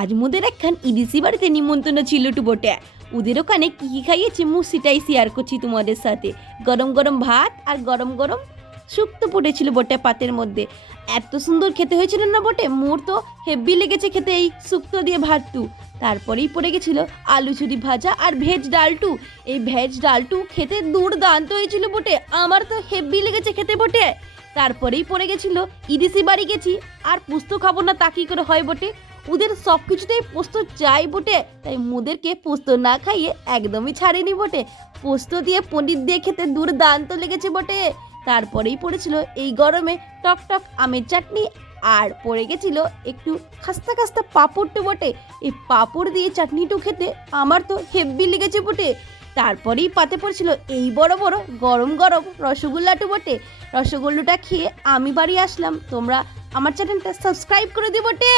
আজ মোদের একখান ইদিসি বাড়িতে নিমন্ত্রণ ছিল টু বটে। ওদের ওখানে কী কী খাইয়েছে মু সেটাই শেয়ার করছি তোমাদের সাথে। গরম গরম ভাত আর গরম গরম শুক্তো পড়েছিল বটে পাতের মধ্যে। এত সুন্দর খেতে হয়েছিল না বটে, মোর তো হেব্বি লেগেছে খেতে এই শুক্তো দিয়ে ভাতটু। তারপরেই পড়ে গেছিল আলু ঝুরি ভাজা আর ভেজ ডালটু। এই ভেজ ডালটু খেতে দুর্দান্ত হয়েছিল বটে, আমার তো হেব্বি লেগেছে খেতে বটে। তারপরেই পড়ে গেছিল ইদিসি বাড়ি গেছি, আর পোস্ত খাবো না তা কি করে হয় বটে, ওদের সব কিছুতেই পোস্ত চাই বটে, তাই মোদেরকে পোস্ত না খাইয়ে একদমই ছাড়েনি বটে। পোস্ত দিয়ে পনির দিয়ে খেতে দুর্দান্ত লেগেছে বটে। তারপরেই পড়েছিল এই গরমে টক টক আমের চাটনি, আর পড়ে গেছিল একটু খাস্তা খাস্তা পাঁপড়টু বটে। এই পাঁপড় দিয়ে চাটনিটু খেতে আমার তো হেব্বি লেগেছে বটে। তারপরেই পাতে পড়েছিল এই বড় বড় গরম গরম রসগোল্লাটু বটে। রসগোল্লাটা খেয়ে আমি বাড়ি আসলাম। তোমরা আমার চ্যানেলটা সাবস্ক্রাইব করে দিও বটে।